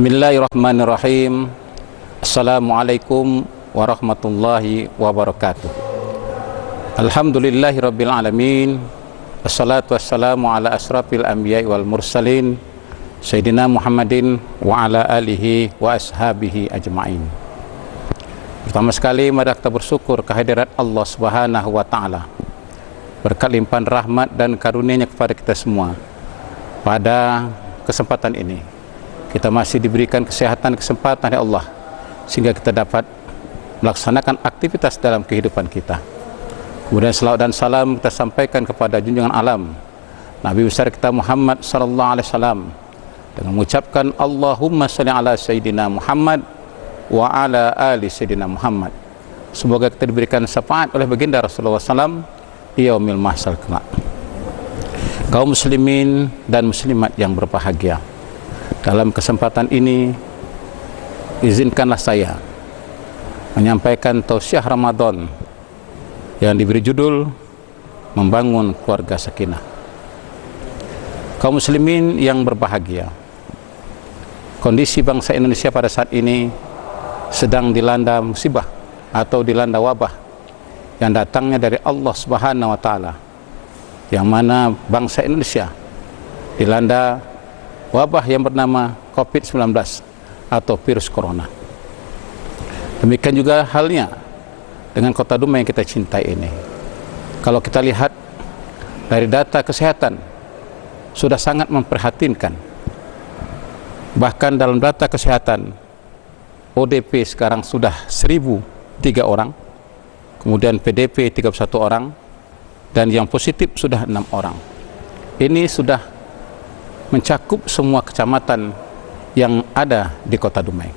Bismillahirrahmanirrahim. Assalamualaikum warahmatullahi wabarakatuh. Alhamdulillahirabbil alamin. Assalatu wassalamu ala asrafil anbiya'i wal mursalin Sayyidina Muhammadin wa ala alihi wa ashabihi ajma'in. Pertama sekali mari kita bersyukur kehadirat Allah Subhanahu wa taala. Berkat limpahan rahmat dan karunia-Nya kepada kita semua. Pada kesempatan ini kita masih diberikan kesempatan oleh Allah sehingga kita dapat melaksanakan aktivitas dalam kehidupan kita. Kemudian salawat dan salam kita sampaikan kepada junjungan alam Nabi besar kita Muhammad sallallahu alaihi wasallam dengan mengucapkan Allahumma shalli ala sayyidina Muhammad wa ala ali sayyidina Muhammad. Semoga kita diberikan syafaat oleh baginda Rasulullah SAW di yaumil mahsyar kelak. Kaum muslimin dan muslimat yang berbahagia, dalam kesempatan ini izinkanlah saya menyampaikan tausiah Ramadan yang diberi judul Membangun Keluarga Sakinah. Kaum muslimin yang berbahagia, kondisi bangsa Indonesia pada saat ini sedang dilanda musibah atau dilanda wabah yang datangnya dari Allah Subhanahu wa taala, yang mana bangsa Indonesia dilanda wabah yang bernama COVID-19 atau virus corona. Demikian juga halnya dengan kota Dumai yang kita cintai ini. Kalau kita lihat dari data kesehatan sudah sangat memprihatinkan. Bahkan dalam data kesehatan ODP sekarang sudah 1.003 orang, kemudian PDP 31 orang, dan yang positif sudah 6 orang. Ini sudah mencakup semua kecamatan yang ada di kota Dumai.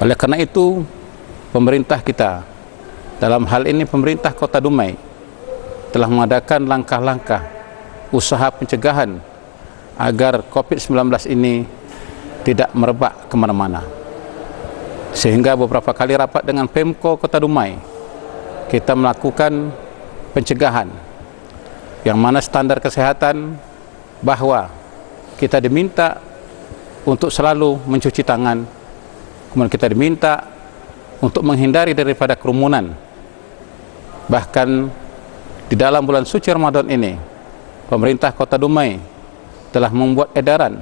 Oleh karena itu, pemerintah kita, dalam hal ini pemerintah kota Dumai, telah mengadakan langkah-langkah usaha pencegahan agar COVID-19 ini tidak merebak kemana-mana. Sehingga beberapa kali rapat dengan Pemko Kota Dumai, kita melakukan pencegahan, yang mana standar kesehatan bahwa kita diminta untuk selalu mencuci tangan, kemudian kita diminta untuk menghindari daripada kerumunan. Bahkan di dalam bulan suci Ramadan ini, pemerintah Kota Dumai telah membuat edaran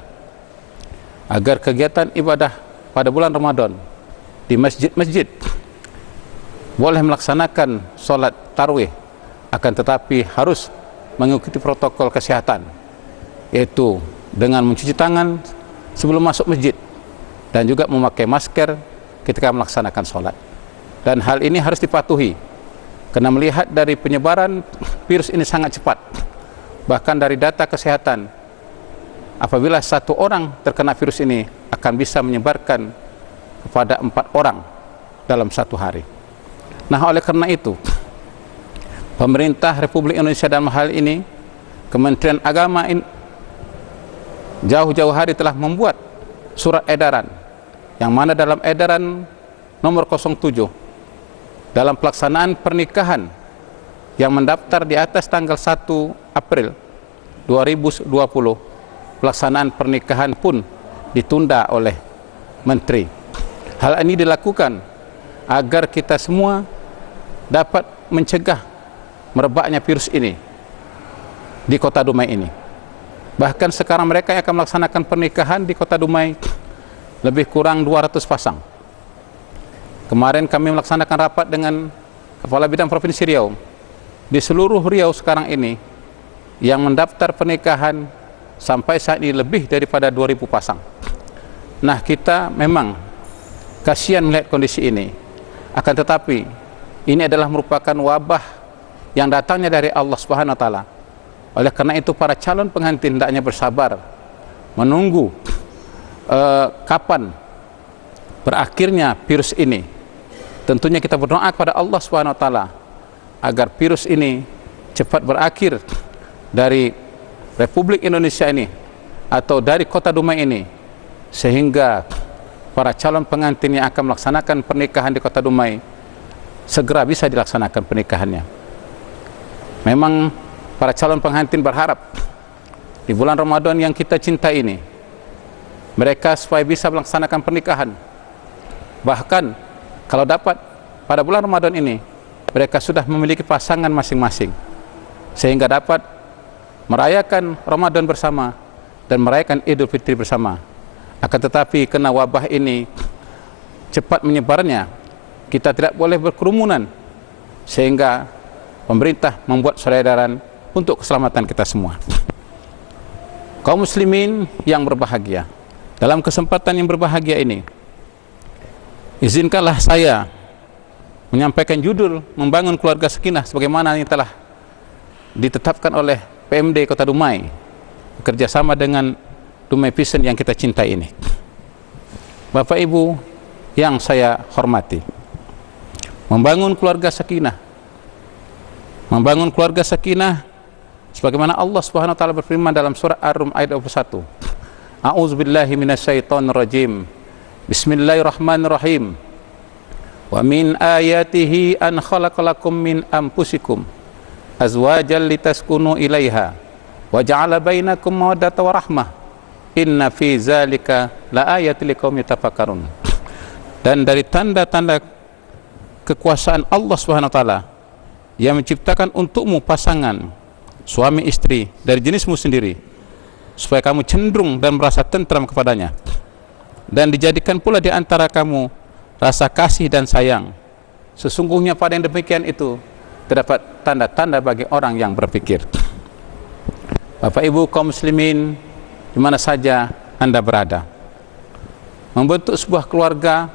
agar kegiatan ibadah pada bulan Ramadan di masjid-masjid boleh melaksanakan sholat tarawih, akan tetapi harus mengikuti protokol kesehatan, yaitu dengan mencuci tangan sebelum masuk masjid dan juga memakai masker ketika melaksanakan sholat. Dan hal ini harus dipatuhi karena melihat dari penyebaran virus ini sangat cepat. Bahkan dari data kesehatan, apabila 1 orang terkena virus ini akan bisa menyebarkan kepada 4 orang dalam 1 hari. Nah, oleh karena itu pemerintah Republik Indonesia dalam hal ini Kementerian Agama jauh-jauh hari telah membuat surat edaran, yang mana dalam edaran nomor 07 dalam pelaksanaan pernikahan yang mendaftar di atas tanggal 1 April 2020, pelaksanaan pernikahan pun ditunda oleh Menteri. Hal ini dilakukan agar kita semua dapat mencegah merebaknya virus ini di kota Dumai ini. Bahkan sekarang mereka yang akan melaksanakan pernikahan di kota Dumai lebih kurang 200 pasang. Kemarin kami melaksanakan rapat dengan Kepala Bidang Provinsi Riau. Di seluruh Riau sekarang ini yang mendaftar pernikahan sampai saat ini lebih daripada 2.000 pasang. Nah, kita memang kasihan melihat kondisi ini. Akan tetapi ini adalah merupakan wabah yang datangnya dari Allah Subhanahu wa taala. Oleh karena itu para calon pengantin hendaknya bersabar menunggu kapan berakhirnya virus ini. Tentunya kita berdoa kepada Allah Subhanahu wa taala agar virus ini cepat berakhir dari Republik Indonesia ini atau dari kota Dumai ini, sehingga para calon pengantin yang akan melaksanakan pernikahan di kota Dumai segera bisa dilaksanakan pernikahannya. Memang para calon pengantin berharap di bulan Ramadan yang kita cintai ini mereka supaya bisa melaksanakan pernikahan. Bahkan kalau dapat pada bulan Ramadan ini mereka sudah memiliki pasangan masing-masing, sehingga dapat merayakan Ramadan bersama dan merayakan Idul Fitri bersama. Akan tetapi karena wabah ini cepat menyebarnya, kita tidak boleh berkerumunan, sehingga pemerintah membuat surat edaran untuk keselamatan kita semua. Kaum muslimin yang berbahagia, dalam kesempatan yang berbahagia ini, izinkanlah saya menyampaikan judul Membangun Keluarga Sakinah sebagaimana yang telah ditetapkan oleh PMD Kota Dumai bekerjasama dengan Dumai Vision yang kita cintai ini. Bapak Ibu yang saya hormati, membangun keluarga sakinah, membangun keluarga sakinah sebagaimana Allah Subhanahu wa taala berfirman dalam surah Ar-Rum ayat 21. A'udzubillahi minasyaitonirrajim. Bismillahirrahmanirrahim. Wa min ayatihi an khalaqalakum min anfusikum azwajan litaskunu ilaiha wa ja'ala bainakum mawaddatan wa rahmah. Inna fi zalika laayatil liqaumin yatafakkarun. Dan dari tanda-tanda kekuasaan Allah Subhanahu wa taala yang menciptakan untukmu pasangan suami istri dari jenismu sendiri supaya kamu cenderung dan merasa tentram kepadanya, dan dijadikan pula di antara kamu rasa kasih dan sayang. Sesungguhnya pada yang demikian itu terdapat tanda-tanda bagi orang yang berpikir. Bapak Ibu kaum muslimin di mana saja Anda berada, membentuk sebuah keluarga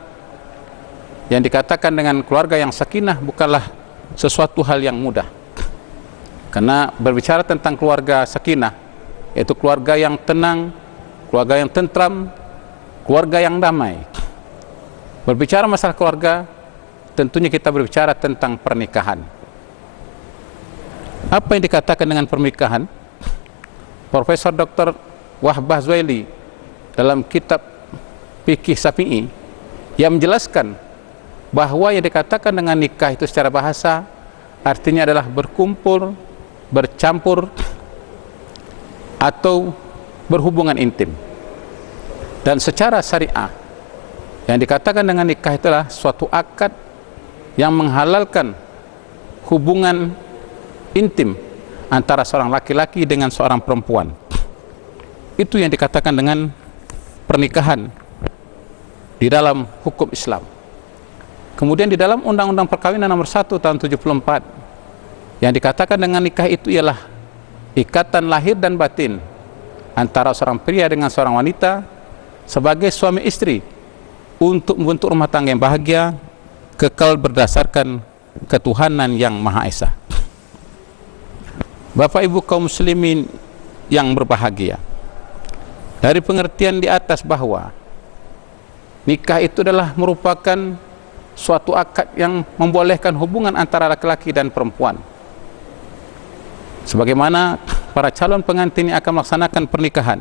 yang dikatakan dengan keluarga yang sakinah bukanlah sesuatu hal yang mudah. Karena berbicara tentang keluarga sakinah, yaitu keluarga yang tenang, keluarga yang tentram, keluarga yang damai. Berbicara masalah keluarga, tentunya kita berbicara tentang pernikahan. Apa yang dikatakan dengan pernikahan? Profesor Dr. Wahbah Zuhaili dalam kitab Fikih Syafi'i yang menjelaskan bahwa yang dikatakan dengan nikah itu secara bahasa artinya adalah berkumpul, bercampur, atau berhubungan intim. Dan secara syariah yang dikatakan dengan nikah itulah suatu akad yang menghalalkan hubungan intim antara seorang laki-laki dengan seorang perempuan. Itu yang dikatakan dengan pernikahan di dalam hukum Islam. Kemudian di dalam Undang-Undang Perkawinan nomor 1 tahun 74 yang dikatakan dengan nikah itu ialah ikatan lahir dan batin antara seorang pria dengan seorang wanita sebagai suami istri untuk membentuk rumah tangga yang bahagia, kekal berdasarkan ketuhanan yang Maha Esa. Bapak Ibu kaum muslimin yang berbahagia, dari pengertian di atas bahwa nikah itu adalah merupakan suatu akad yang membolehkan hubungan antara laki-laki dan perempuan. Sebagaimana para calon pengantin yang akan melaksanakan pernikahan,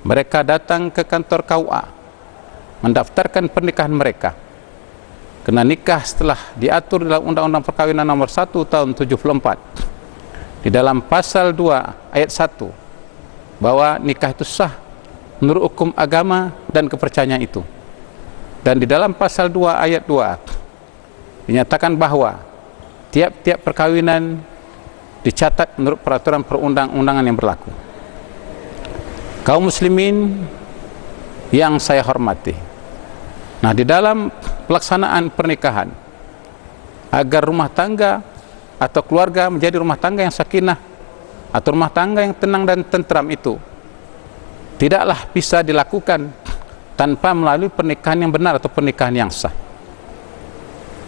mereka datang ke kantor KUA mendaftarkan pernikahan mereka. Karena nikah setelah diatur dalam Undang-Undang Perkawinan nomor 1 tahun 74 di dalam pasal 2 ayat 1 bahwa nikah itu sah menurut hukum agama dan kepercayaan itu. Dan di dalam pasal 2 ayat 2 dinyatakan bahwa tiap-tiap perkawinan dicatat menurut peraturan perundang-undangan yang berlaku. Kaum muslimin yang saya hormati, nah di dalam pelaksanaan pernikahan agar rumah tangga atau keluarga menjadi rumah tangga yang sakinah atau rumah tangga yang tenang dan tentram itu tidaklah bisa dilakukan tanpa melalui pernikahan yang benar atau pernikahan yang sah.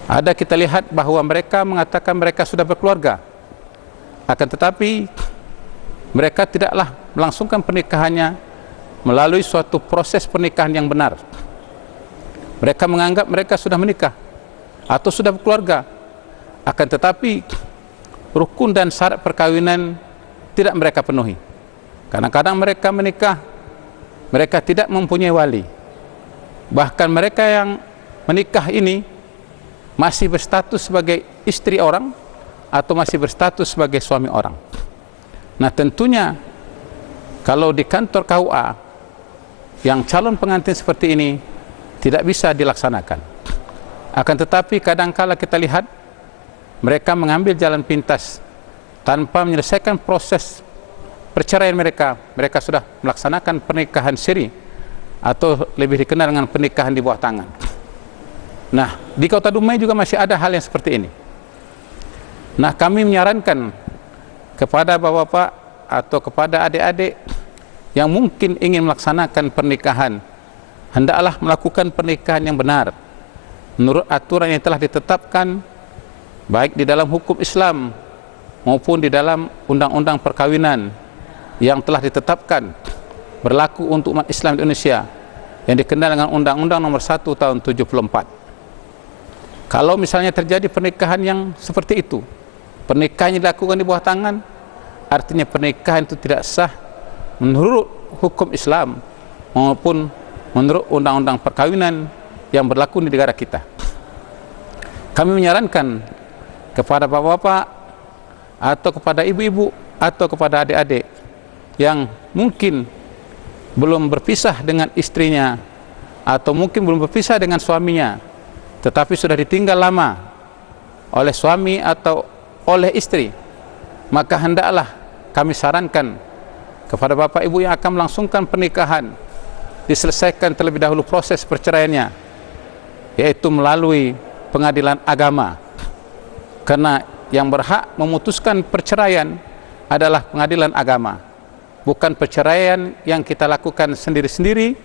Ada kita lihat bahwa mereka mengatakan mereka sudah berkeluarga, akan tetapi mereka tidaklah melangsungkan pernikahannya melalui suatu proses pernikahan yang benar. Mereka menganggap mereka sudah menikah atau sudah berkeluarga, akan tetapi rukun dan syarat perkawinan tidak mereka penuhi. Kadang-kadang mereka menikah, mereka tidak mempunyai wali. Bahkan mereka yang menikah ini masih berstatus sebagai istri orang atau masih berstatus sebagai suami orang. Nah tentunya kalau di kantor KUA yang calon pengantin seperti ini tidak bisa dilaksanakan. Akan tetapi kadangkala kita lihat mereka mengambil jalan pintas tanpa menyelesaikan proses perceraian mereka. Mereka sudah melaksanakan pernikahan siri atau lebih dikenal dengan pernikahan di bawah tangan. Nah, di Kota Dumai juga masih ada hal yang seperti ini. Nah, kami menyarankan kepada bapak-bapak atau kepada adik-adik yang mungkin ingin melaksanakan pernikahan, hendaklah melakukan pernikahan yang benar menurut aturan yang telah ditetapkan baik di dalam hukum Islam maupun di dalam undang-undang perkawinan yang telah ditetapkan berlaku untuk umat Islam di Indonesia yang dikenal dengan Undang-Undang Nomor 1 Tahun 74. Kalau misalnya terjadi pernikahan yang seperti itu, pernikahan yang dilakukan di bawah tangan, artinya pernikahan itu tidak sah menurut hukum Islam maupun menurut undang-undang perkawinan yang berlaku di negara kita. Kami menyarankan kepada bapak-bapak atau kepada ibu-ibu atau kepada adik-adik yang mungkin belum berpisah dengan istrinya atau mungkin belum berpisah dengan suaminya, tetapi sudah ditinggal lama oleh suami atau oleh istri, maka hendaklah kami sarankan kepada bapak ibu yang akan melangsungkan pernikahan diselesaikan terlebih dahulu proses perceraiannya, yaitu melalui pengadilan agama, karena yang berhak memutuskan perceraian adalah pengadilan agama, bukan perceraian yang kita lakukan sendiri-sendiri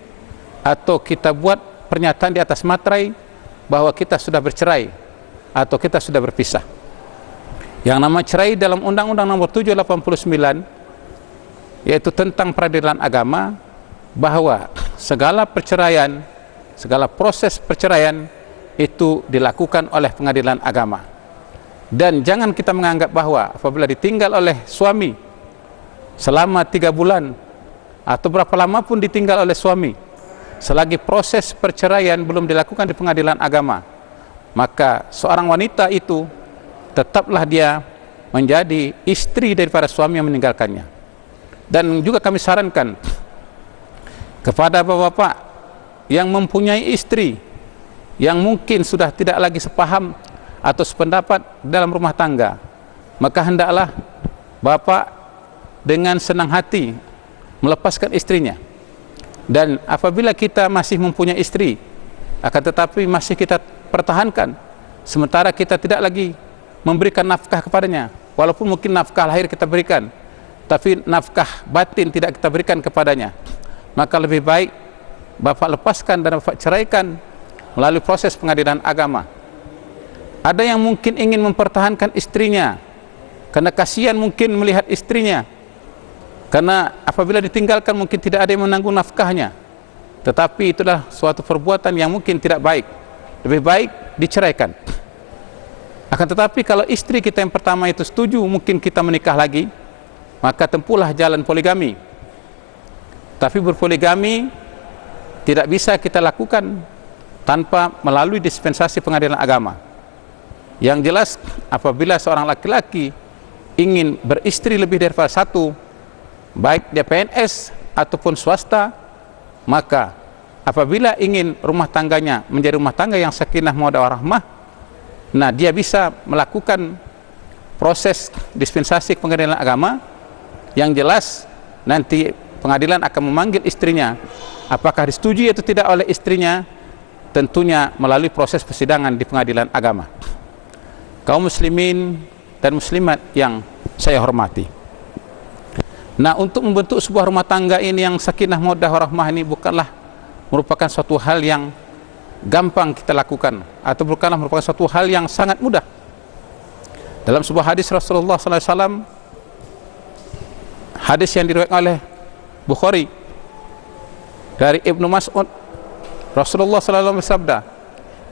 atau kita buat pernyataan di atas materai bahwa kita sudah bercerai atau kita sudah berpisah. Yang nama cerai dalam Undang-Undang Nomor 789 yaitu tentang peradilan agama, bahwa segala perceraian, segala proses perceraian itu dilakukan oleh pengadilan agama. Dan jangan kita menganggap bahwa apabila ditinggal oleh suami selama 3 bulan atau berapa lama pun ditinggal oleh suami, selagi proses perceraian belum dilakukan di pengadilan agama, maka seorang wanita itu tetaplah dia menjadi istri daripada suami yang meninggalkannya. Dan juga kami sarankan kepada bapak-bapak yang mempunyai istri yang mungkin sudah tidak lagi sepaham atau sependapat dalam rumah tangga, maka hendaklah bapak dengan senang hati melepaskan istrinya. Dan apabila kita masih mempunyai istri, akan tetapi masih kita pertahankan, sementara kita tidak lagi memberikan nafkah kepadanya, walaupun mungkin nafkah lahir kita berikan, tapi nafkah batin tidak kita berikan kepadanya, maka lebih baik bapak lepaskan dan bapak ceraikan melalui proses pengadilan agama. Ada yang mungkin ingin mempertahankan istrinya karena kasihan mungkin melihat istrinya, karena apabila ditinggalkan mungkin tidak ada yang menanggung nafkahnya, tetapi itulah suatu perbuatan yang mungkin tidak baik, lebih baik diceraikan. Akan tetapi kalau istri kita yang pertama itu setuju mungkin kita menikah lagi, maka tempuhlah jalan poligami. Tapi berpoligami tidak bisa kita lakukan tanpa melalui dispensasi pengadilan agama. Yang jelas apabila seorang laki-laki ingin beristri lebih daripada satu, baik dia PNS ataupun swasta, maka apabila ingin rumah tangganya menjadi rumah tangga yang sakinah mawaddah warahmah, nah dia bisa melakukan proses dispensasi pengadilan agama. Yang jelas nanti pengadilan akan memanggil istrinya, apakah disetujui atau tidak oleh istrinya, tentunya melalui proses persidangan di pengadilan agama. Kaum muslimin dan muslimat yang saya hormati, nah untuk membentuk sebuah rumah tangga ini yang sakinah mawaddah warahmah ini bukanlah merupakan suatu hal yang gampang kita lakukan, atau bukanlah merupakan suatu hal yang sangat mudah. Dalam sebuah hadis Rasulullah SAW, hadis yang diriwayatkan oleh Bukhari dari Ibnu Mas'ud, Rasulullah SAW bersabda,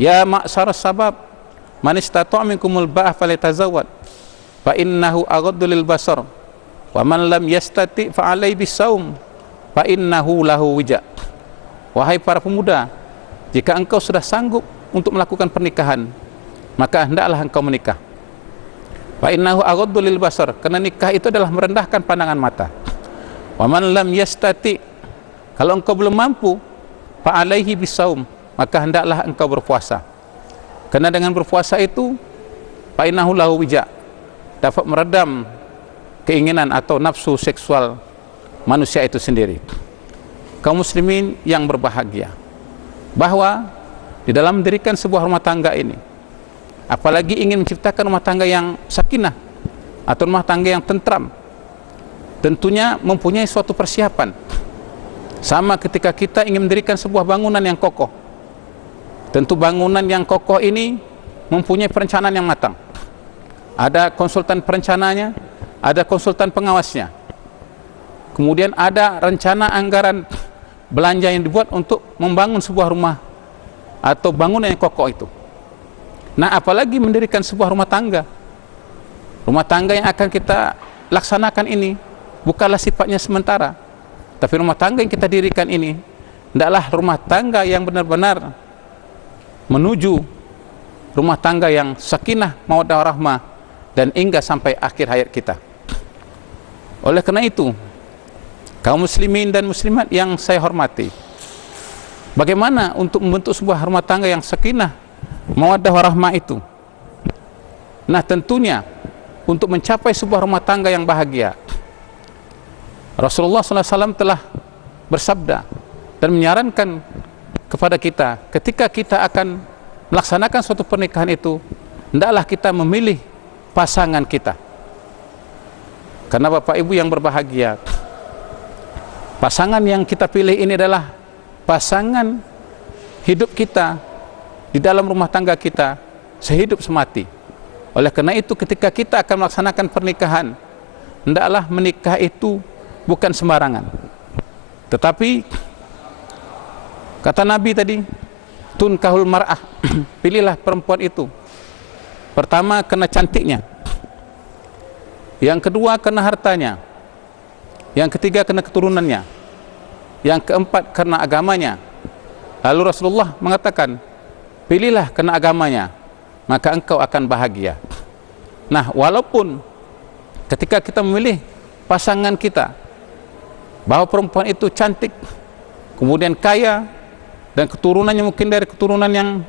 "Ya ma'syar sabab, man istata'a minkumul ba'ah falyatazawwad, fa innahu aghaddu lil basar, wa man lam yastati' fa alaihi bisawm, fa innahu lahu wija." Wahai para pemuda, jika engkau sudah sanggup untuk melakukan pernikahan, maka hendaklah engkau menikah. Fa innahu aghaddu lil basar, karena nikah itu adalah merendahkan pandangan mata. Wa man lam yastati, Kalau engkau belum mampu, fa'alaihi bisaum, maka hendaklah engkau berpuasa. Karena dengan berpuasa itu fa'innahu lahu wija, dapat meredam keinginan atau nafsu seksual manusia itu sendiri. Kaum muslimin yang berbahagia, bahwa di dalam mendirikan sebuah rumah tangga ini, apalagi ingin menciptakan rumah tangga yang sakinah atau rumah tangga yang tentram, tentunya mempunyai suatu persiapan. Sama ketika kita ingin mendirikan sebuah bangunan yang kokoh, tentu bangunan yang kokoh ini mempunyai perencanaan yang matang. Ada konsultan perencananya, ada konsultan pengawasnya, kemudian ada rencana anggaran belanja yang dibuat untuk membangun sebuah rumah atau bangunan yang kokoh itu. Nah, apalagi mendirikan sebuah rumah tangga yang akan kita laksanakan ini bukanlah sifatnya sementara, tapi rumah tangga yang kita dirikan ini hendaklah rumah tangga yang benar-benar menuju rumah tangga yang sakinah, mawaddah warahmah, dan hingga sampai akhir hayat kita. Oleh karena itu, kaum muslimin dan muslimat yang saya hormati, bagaimana untuk membentuk sebuah rumah tangga yang sakinah, mawaddah warahmah itu? Nah, tentunya untuk mencapai sebuah rumah tangga yang bahagia, Rasulullah SAW telah bersabda dan menyarankan kepada kita, ketika kita akan melaksanakan suatu pernikahan itu, hendaklah kita memilih pasangan kita. Karena Bapak Ibu yang berbahagia, pasangan yang kita pilih ini adalah pasangan hidup kita di dalam rumah tangga kita sehidup semati. Oleh karena itu, ketika kita akan melaksanakan pernikahan, hendaklah menikah itu bukan sembarangan, tetapi kata Nabi tadi, tunkahul mar'ah, pilihlah perempuan itu. Pertama, kena cantiknya, yang kedua kena hartanya, yang ketiga kena keturunannya, yang keempat kena agamanya. Lalu Rasulullah mengatakan, pilihlah kena agamanya, maka engkau akan bahagia. Nah, walaupun ketika kita memilih pasangan kita, bahwa perempuan itu cantik, kemudian kaya, dan keturunannya mungkin dari keturunan yang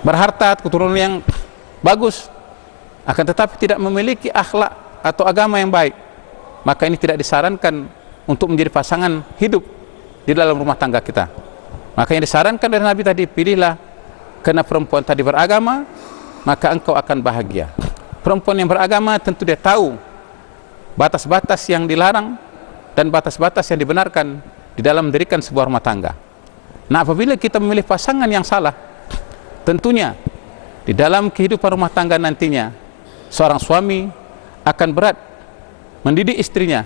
berharta, keturunan yang bagus, akan tetapi tidak memiliki akhlak atau agama yang baik, maka ini tidak disarankan untuk menjadi pasangan hidup di dalam rumah tangga kita. Maka yang disarankan dari Nabi tadi, pilihlah karena perempuan tadi beragama, maka engkau akan bahagia. Perempuan yang beragama tentu dia tahu batas-batas yang dilarang dan batas-batas yang dibenarkan di dalam mendirikan sebuah rumah tangga. Nah, apabila kita memilih pasangan yang salah, tentunya di dalam kehidupan rumah tangga nantinya, seorang suami akan berat mendidik istrinya,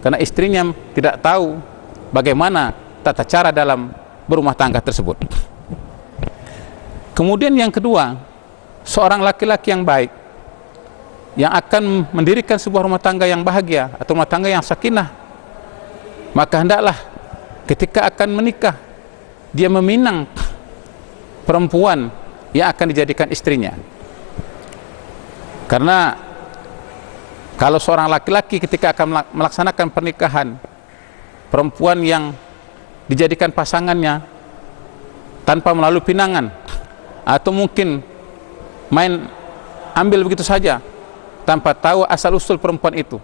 karena istrinya tidak tahu bagaimana tata cara dalam berumah tangga tersebut. Kemudian yang kedua, seorang laki-laki yang baik, yang akan mendirikan sebuah rumah tangga yang bahagia atau rumah tangga yang sakinah, maka hendaklah ketika akan menikah, dia meminang perempuan yang akan dijadikan istrinya. Karena kalau seorang laki-laki ketika akan melaksanakan pernikahan, perempuan yang dijadikan pasangannya tanpa melalui pinangan, atau mungkin main ambil begitu saja tanpa tahu asal usul perempuan itu,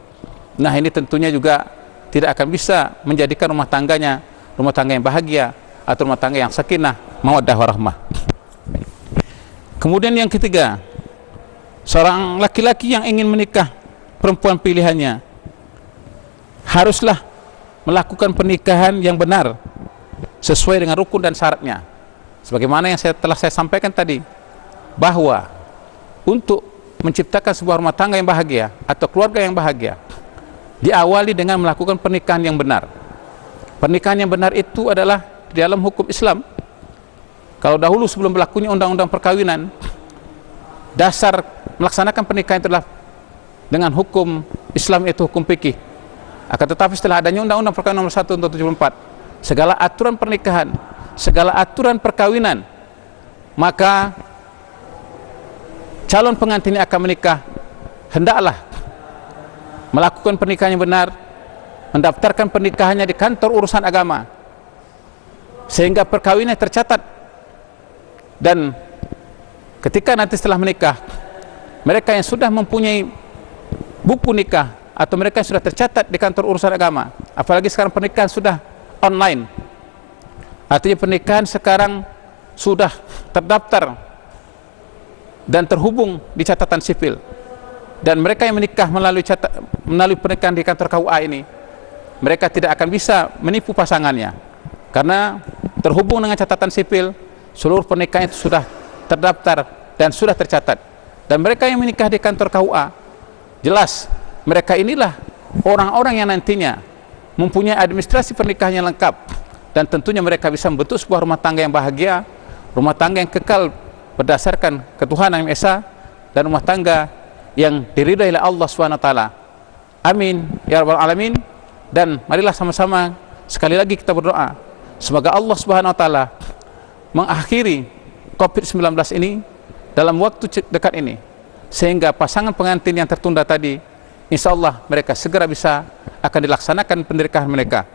nah ini tentunya juga tidak akan bisa menjadikan rumah tangganya rumah tangga yang bahagia atau rumah tangga yang sakinah, mawaddah warahmah. Kemudian yang ketiga, seorang laki-laki yang ingin menikah perempuan pilihannya haruslah melakukan pernikahan yang benar sesuai dengan rukun dan syaratnya. Sebagaimana yang telah saya sampaikan tadi, bahwa untuk menciptakan sebuah rumah tangga yang bahagia atau keluarga yang bahagia, diawali dengan melakukan pernikahan yang benar. Pernikahan yang benar itu adalah di dalam hukum Islam. Kalau dahulu sebelum berlakunya undang-undang perkawinan, dasar melaksanakan pernikahan itu adalah dengan hukum Islam, itu hukum fikih. Akan tetapi setelah adanya undang-undang perkawinan nomor 1 tahun 1974, segala aturan pernikahan, segala aturan perkawinan, maka calon pengantin yang akan menikah hendaklah melakukan pernikahan yang benar mendaftarkan pernikahannya di kantor urusan agama, sehingga perkawinannya tercatat. Dan ketika nanti setelah menikah, mereka yang sudah mempunyai buku nikah atau mereka yang sudah tercatat di kantor urusan agama, apalagi sekarang pernikahan sudah online, artinya pernikahan sekarang sudah terdaftar dan terhubung di catatan sipil. Dan mereka yang menikah melalui pernikahan di kantor KUA ini, mereka tidak akan bisa menipu pasangannya, karena terhubung dengan catatan sipil, seluruh pernikahan itu sudah terdaftar dan sudah tercatat. Dan mereka yang menikah di kantor KUA, jelas mereka inilah orang-orang yang nantinya mempunyai administrasi pernikahan yang lengkap, dan tentunya mereka bisa membentuk sebuah rumah tangga yang bahagia, rumah tangga yang kekal berdasarkan ketuhanan yang Esa, dan rumah tangga yang diridhai oleh Allah SWT. Amin ya rabbal alamin. Dan marilah sama-sama sekali lagi kita berdoa, semoga Allah SWT mengakhiri COVID-19 ini dalam waktu dekat ini, sehingga pasangan pengantin yang tertunda tadi, insya Allah mereka segera bisa akan dilaksanakan pernikahan mereka.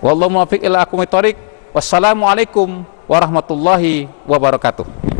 Wallahu muwaffiq ila aqwamit thoriq. Wassalamualaikum warahmatullahi wabarakatuh.